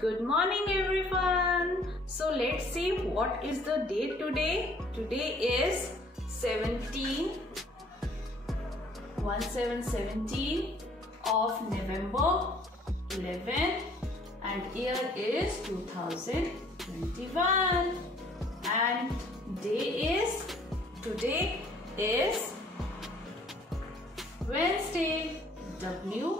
Good morning everyone. So let's see what is the date today. Today is 17 of November 11 and year is 2021 and today is Wednesday. WEDNESDAY,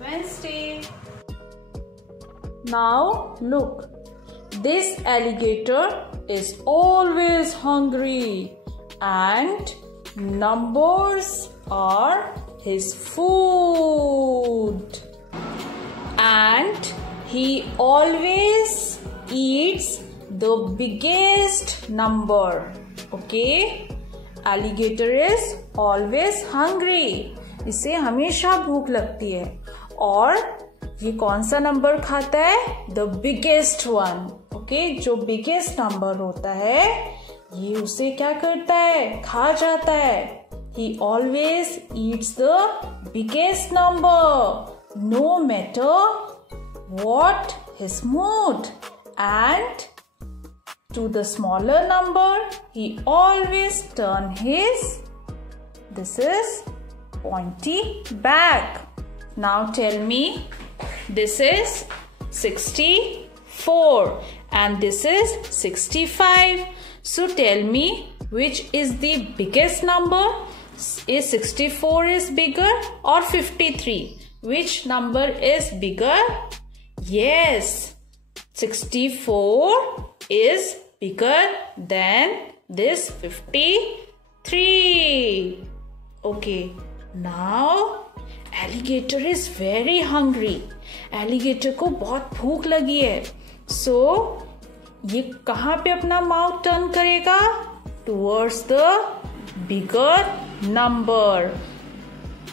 Wednesday. Now look, this alligator is always hungry and numbers are his food. And he always eats the biggest number. Okay? Alligator is always hungry. इसे हमेशा भूख लगती है और ये कौन सा नंबर खाता है? The biggest one. Okay? जो biggest number होता है ये उसे क्या करता है? खा जाता है. He always eats the biggest number, no matter what his mood. And to the smaller number, he always turn this is pointy back. Now tell me, this is 64 and this is 65. So tell me, which is the biggest number? Is 64 is bigger or 53? Which number is bigger? Yes, 64 is bigger than this 53. Okay, now alligator is very hungry. Alligator को बहुत भूख लगी है. So ये कहाँ पे अपना mouth turn करेगा? Towards the bigger number.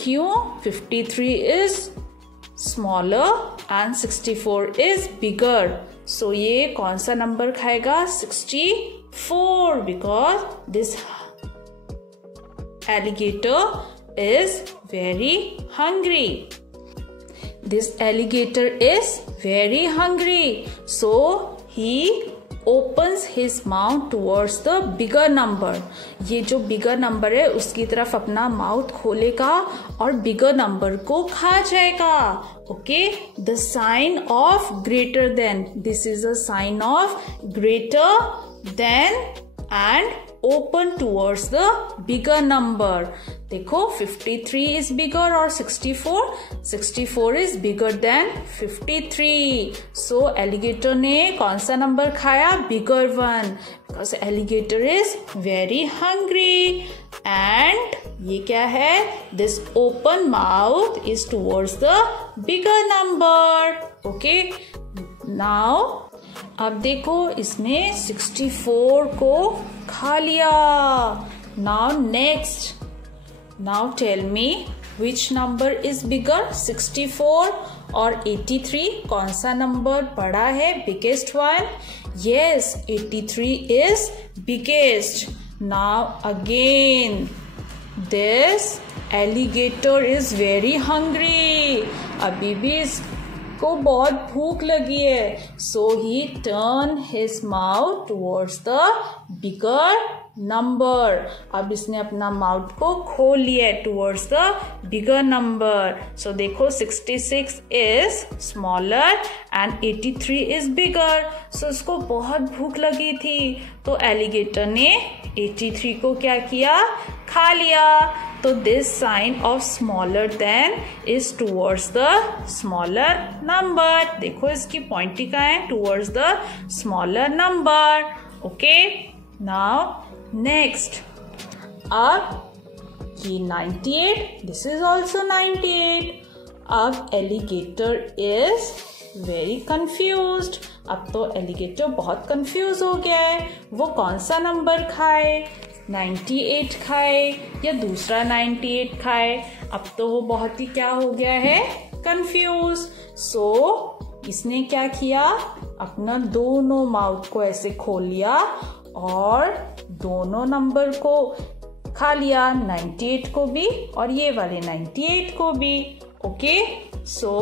क्यों? 53 is smaller and 64 is bigger. So ये कौन सा नंबर खाएगा? 64 because this alligator is very hungry. This alligator is very hungry. So he opens his mouth towards the bigger number. ये जो bigger number है उसकी तरफ अपना mouth खोलेगा और bigger number को खा जाएगा. Okay, the sign of greater than. This is a sign of greater than and open towards the bigger number. देखो 53 is bigger or 64? 64 is bigger than 53. So alligator ने कौन सा number खाया? Bigger one. Because alligator is very hungry. And ये क्या है? This open mouth is towards the bigger number. Okay. Now अब देखो इसने 64 को खा लिया. Now next. Now tell me, which number is bigger? 64 और 83? कौन सा नंबर बड़ा है? Biggest one? Yes, 83 is biggest. Now again, this alligator is very hungry. अभी भी इसको बहुत भूख लगी है. So he turn his mouth towards the bigger number. अब इसने अपना माउथ को खोल लिया है towards the bigger number. So देखो 66 is smaller and 83 is bigger. So इसको बहुत भूख लगी थी तो alligator ने 83 को क्या किया? खा लिया. तो this sign of smaller than is towards the smaller number. देखो इसकी pointy कहाँ है? Towards the smaller number. Okay. Now next. अब ये 98. This is also 98. अब alligator is very confused. अब तो alligator बहुत confused हो गया है. वो कौन सा number खाए? 98 खाए या दूसरा 98 खाए? अब तो वो बहुत ही क्या हो गया है? कंफ्यूज. सो इसने क्या किया? अपना दोनों माउथ को ऐसे खोल लिया और दोनों नंबर को खा लिया, 98 को भी और ये वाले 98 को भी. Okay, so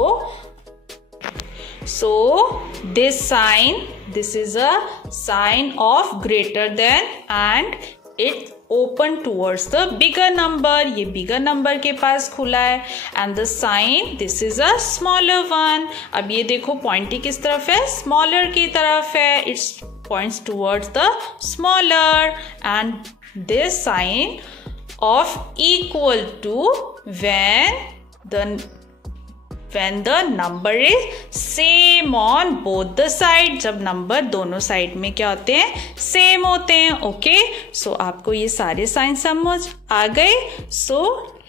this is a sign of greater than and it open towards the bigger number. ये bigger number के पास खुला है. and the sign this is a smaller one. अब ये देखो पॉइंटी किस तरफ है, smaller की तरफ है. it points towards the smaller. and this sign of equal to when the number is same on both the side. जब नंबर दोनों साइड में क्या होते हैं, सेम होते हैं. ओके, सो आपको ये सारे साइन समझ आ गए. So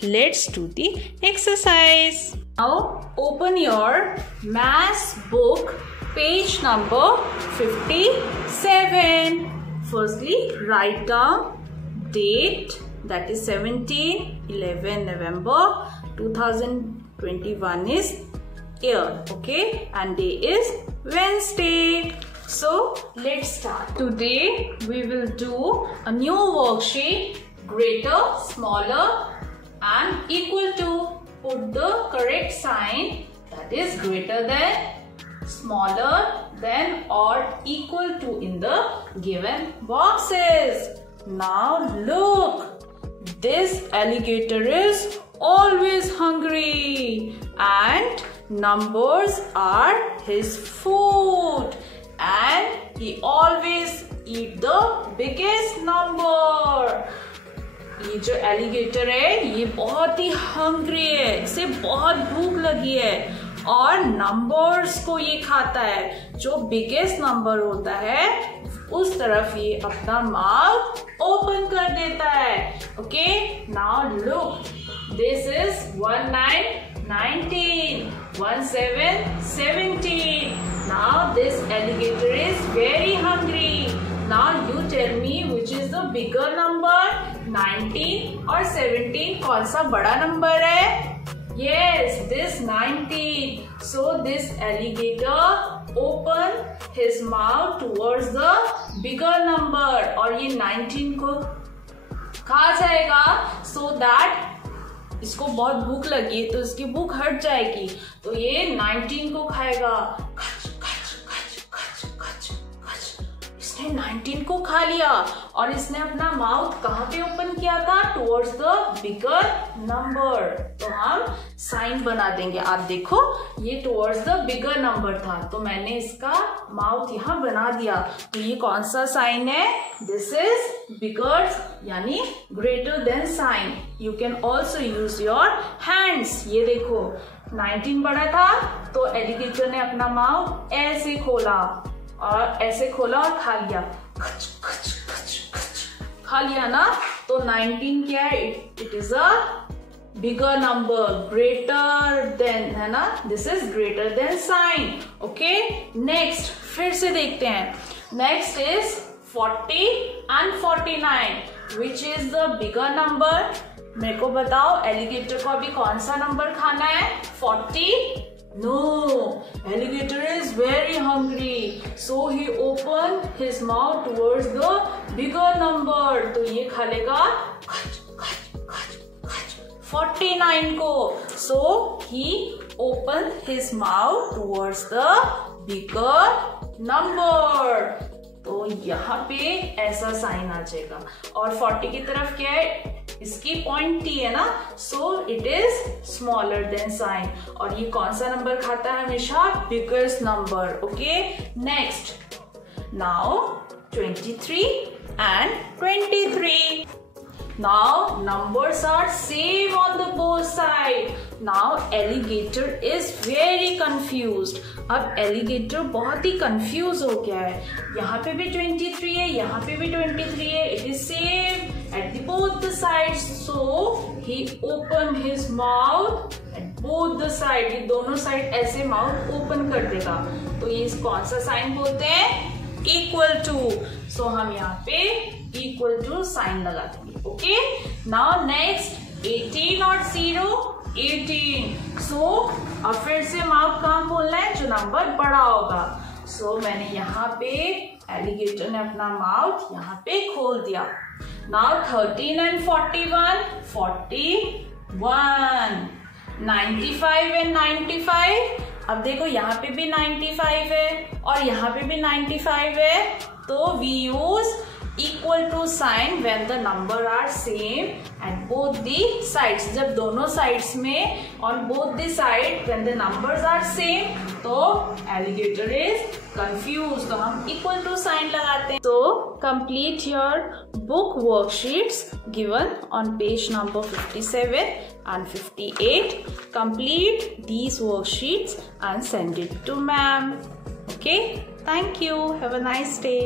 let's do the exercise. Now open your maths book, page number 57. Firstly write down date, that is 17/11 November 2021 is year. Okay, and day is Wednesday. So let's start. Today we will do a new worksheet, greater, smaller and equal to. Put the correct sign, that is greater than, smaller than or equal to in the given boxes. Now look, this alligator is always hungry and numbers are his food and he always eat the biggest number. ये जो alligator है ये बहुत ही hungry है, इसे बहुत भूख लगी है और numbers को ये खाता है. जो biggest number होता है उस तरफ ये अपना माउथ ओपन कर देता है. Okay, now look, this is 19, 19, 17, 17. Now this alligator is very hungry. Now you tell me which is the bigger number, 19 or 17? कौन सा बड़ा नंबर है? Yes, this 19. So this alligator open his mouth towards the bigger number और ये 19 को खा जाएगा so that इसको बहुत भूख लगी है तो इसकी भूख हट जाएगी. तो ये 19 को खाएगा. खच खच खच खच खच खच. इसने 19 को खा लिया और इसने अपना माउथ कहाँ पे ओपन किया था, टुवर्ड्स द बिगर नंबर. तो हम साइन बना देंगे. आप देखो ये टुवर्ड्स द बिगर नंबर था तो मैंने इसका माउथ यहाँ बना दिया. तो ये कौन सा साइन है, दिस इज बिगर यानी greater than sign. You can also use your hands. ये देखो 19 बड़ा था तो एलिगेटर ने अपना माउथ ऐसे खोला और ऐसे खोला और खा लिया. खच खच खच खच खा लिया ना. तो 19 क्या है, it is a bigger number, greater than है ना. This is greater than sign. Okay, next फिर से देखते हैं. Next is 40 and 49. Which is the bigger number? मेरे को बताओ, एलिगेटर को अभी कौन सा नंबर खाना है, 40? No, alligator is very hungry, so he opened his mouth towards the bigger number. तो ये खा लेगा 49 को. So he opened his mouth towards the bigger number. तो यहाँ पे ऐसा साइन आ जाएगा. और 40 की तरफ क्या है, इसकी पॉइंट टी है ना, so it is smaller than sign. और ये कौन सा नंबर खाता है हमेशा, biggest number. Okay, next now 23 and 23. Now numbers are same on the both side. Now alligator is very confused. अब alligator बहुत ही confused हो गया है. यहाँ पे भी 23 है, यहाँ पे भी 23 है. It is same at the both the sides. So he opened his mouth at both the side. ये दोनों साइड ऐसे माउथ ओपन कर देगा. तो ये कौन सा साइन बोलते हैं, इक्वल टू. सो हम यहाँ पे इक्वल टू साइन लगा देंगे. ओके, नाउ नेक्स्ट 18 और 0, 18. सो अब फिर से माउथ कहाँ खोलना है, जो नंबर बड़ा होगा. सो मैंने यहाँ पे एलिगेटर ने अपना माउथ यहाँ पे खोल दिया. Now 13 and 41, 41, 95 and 95. अब देखो यहाँ पे भी 95 है और यहाँ पे भी 95 है, तो we use equal to sign when the number are same at both the sides. जब दोनों साइड्स में on both the side when the numbers are same, तो एलिगेटर इज कंफ्यूज, तो हम इक्वल टू साइन लगाते हैं. तो complete your book worksheets given on page number 57 and 58. Complete these worksheets and send it to ma'am. Okay, thank you. Have a nice day.